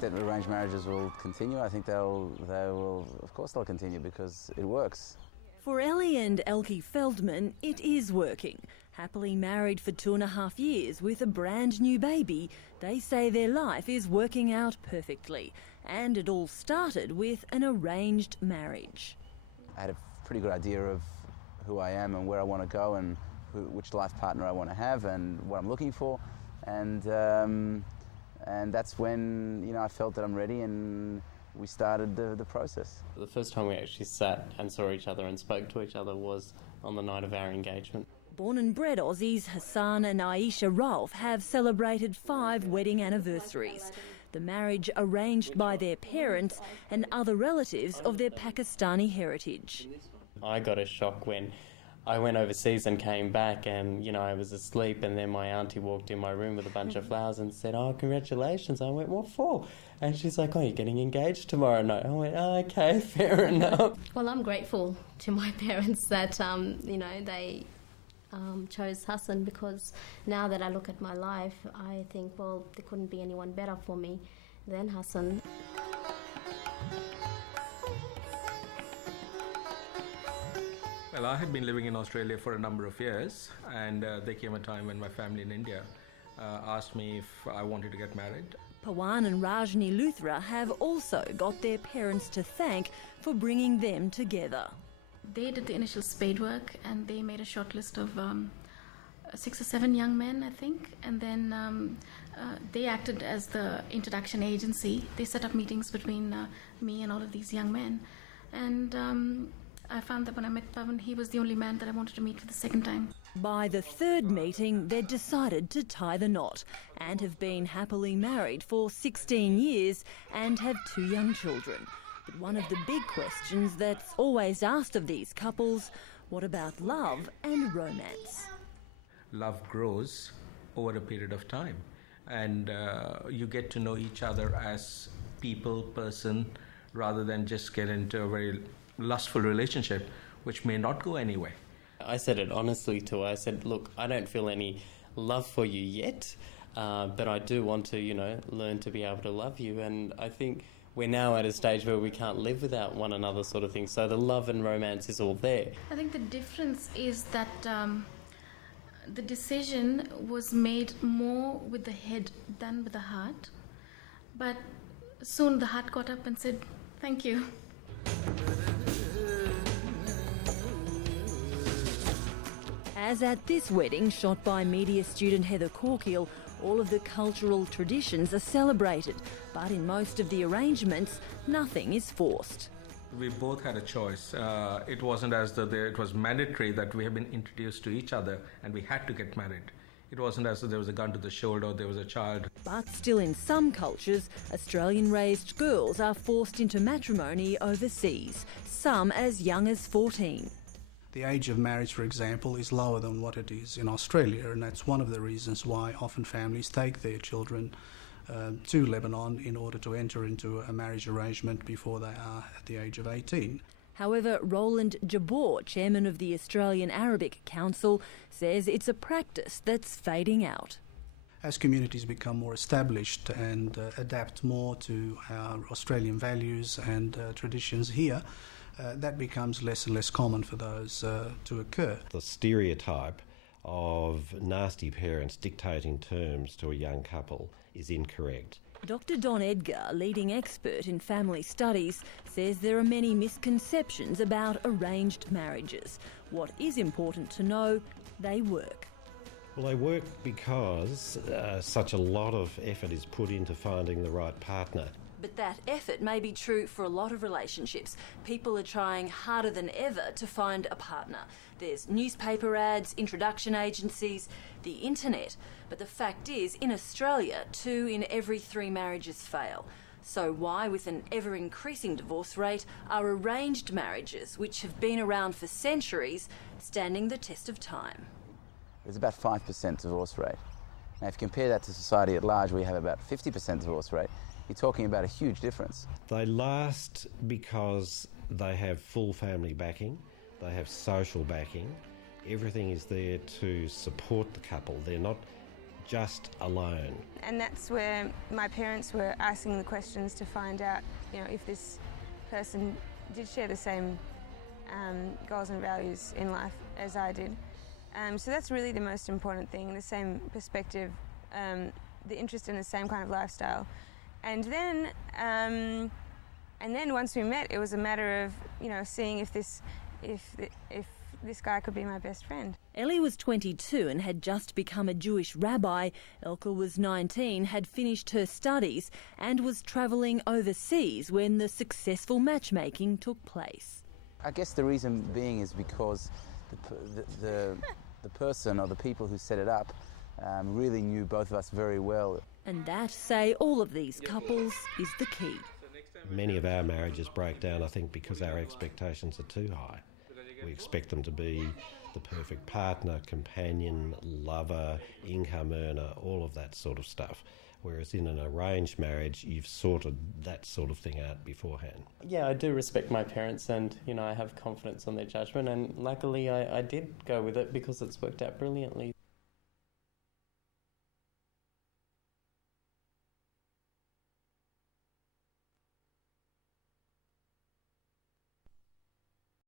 think that arranged marriages will continue. I think of course they'll continue because it works. For Eli and Elka Feldman, it is working. Happily married for 2.5 years with a brand new baby, they say their life is working out perfectly. And it all started with an arranged marriage. I had a pretty good idea of who I am and where I want to go and which life partner I want to have and what I'm looking for. And that's when I felt that I'm ready, and we started the process. The first time we actually sat and saw each other and spoke to each other was on the night of our engagement. Born and bred Aussies Hassan and Aisha Rolf have celebrated 5 wedding anniversaries. The marriage arranged by their parents and other relatives of their Pakistani heritage. I got a shock when I went overseas and came back, and I was asleep, and then my auntie walked in my room with a bunch of flowers and said, "Oh, congratulations." I went, "What for?" And she's like, "Oh, you're getting engaged tomorrow night." I went, "Oh, okay, fair enough." Well, I'm grateful to my parents that they chose Hassan, because now that I look at my life, I think, well, there couldn't be anyone better for me than Hassan. Well, I had been living in Australia for a number of years, and there came a time when my family in India asked me if I wanted to get married. Pawan and Rajni Luthra have also got their parents to thank for bringing them together. They did the initial spade work, and they made a short list of 6 or 7 young men, I think, and then they acted as the introduction agency. They set up meetings between me and all of these young men, and I found that when I met Pawan, he was the only man that I wanted to meet for the second time. By the 3rd meeting, they'd decided to tie the knot and have been happily married for 16 years and have 2 young children. But one of the big questions that's always asked of these couples, what about love and romance? Love grows over a period of time, and you get to know each other as people, person, rather than just get into a very lustful relationship, which may not go anywhere. I said it honestly to her. I said, "Look, I don't feel any love for you yet, but I do want to, learn to be able to love you." And I think we're now at a stage where we can't live without one another, sort of thing. So the love and romance is all there. I think the difference is that the decision was made more with the head than with the heart. But soon the heart got up and said, "Thank you." As at this wedding, shot by media student Heather Corkill, all of the cultural traditions are celebrated, but in most of the arrangements, nothing is forced. We both had a choice. It wasn't as though it was mandatory that we have been introduced to each other and we had to get married. It wasn't as though there was a gun to the shoulder or there was a child. But still, in some cultures, Australian-raised girls are forced into matrimony overseas, some as young as 14. The age of marriage, for example, is lower than what it is in Australia, and that's one of the reasons why often families take their children to Lebanon in order to enter into a marriage arrangement before they are at the age of 18. However, Roland Jabor, chairman of the Australian Arabic Council, says it's a practice that's fading out. As communities become more established and adapt more to our Australian values and traditions here, that becomes less and less common for those to occur. The stereotype of nasty parents dictating terms to a young couple is incorrect. Dr Don Edgar, a leading expert in family studies, says there are many misconceptions about arranged marriages. What is important to know, they work. Well, they work because such a lot of effort is put into finding the right partner. But that effort may be true for a lot of relationships. People are trying harder than ever to find a partner. There's newspaper ads, introduction agencies, the internet. But the fact is, in Australia, 2 in every 3 marriages fail. So why, with an ever-increasing divorce rate, are arranged marriages, which have been around for centuries, standing the test of time? There's about 5% divorce rate. Now, if you compare that to society at large, we have about 50% divorce rate. You're talking about a huge difference. They last because they have full family backing, they have social backing, everything is there to support the couple. They're not just alone. And that's where my parents were asking the questions to find out, if this person did share the same goals and values in life as I did. So that's really the most important thing, the same perspective, the interest in the same kind of lifestyle. And then once we met, it was a matter of, seeing if this guy could be my best friend. Ellie was 22 and had just become a Jewish rabbi. Elka was 19, had finished her studies and was travelling overseas when the successful matchmaking took place. I guess the reason being is because the person or the people who set it up really knew both of us very well. And that, say all of these couples, is the key. Many of our marriages break down, I think, because our expectations are too high. We expect them to be the perfect partner, companion, lover, income earner, all of that sort of stuff. Whereas in an arranged marriage, you've sorted that sort of thing out beforehand. Yeah, I do respect my parents and, I have confidence on their judgment, and luckily I did go with it because it's worked out brilliantly.